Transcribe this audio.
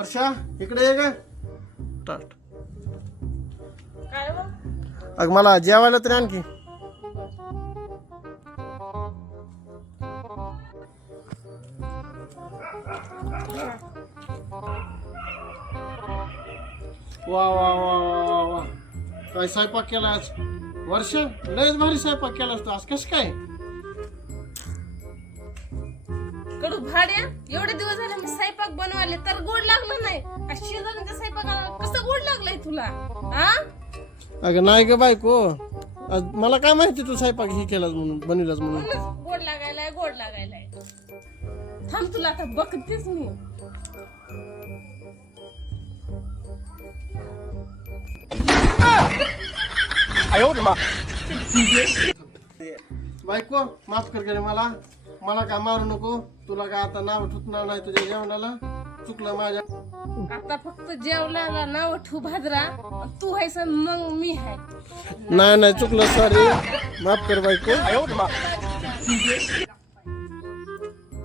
वर्षा इकडे ये ग. टाट. काय हो? अग मला जेवायला तरी आणखी. वा वा वा वा वा काय स्वयंपाक केला आज. वर्ष लयच भारी स्वयंपाक केला असतो आज. कस काय कडू भाड्या एवढे दिवस झाले मी स्वयंपाक बनवायले तर गोड लागलं नाही. शेजाऱ्यांच्या स्वयंपाकाला कसं गोड लागलंय तुला? हा अगं नाही ग बायको, आज मला काय माहिती तू स्वयंपाक ही केलास म्हणून, बनविलास म्हणून. म्हणूनच गोड लागायलाय गोड लागायलाय. थांब तुला आता बघतेच मी. बायको माफ कर गेले मला. मला काय मारू नको. तुला काय आता नाव ठुकणार नाही तुझ्या जेवणाला. चुकलं माझ्या. आता फक्त जेवणाला नाव ठू भाजरा. तू आहेस आणि मग मी आहे. नाही नाही चुकलं, सॉरी. माफ कर बायको.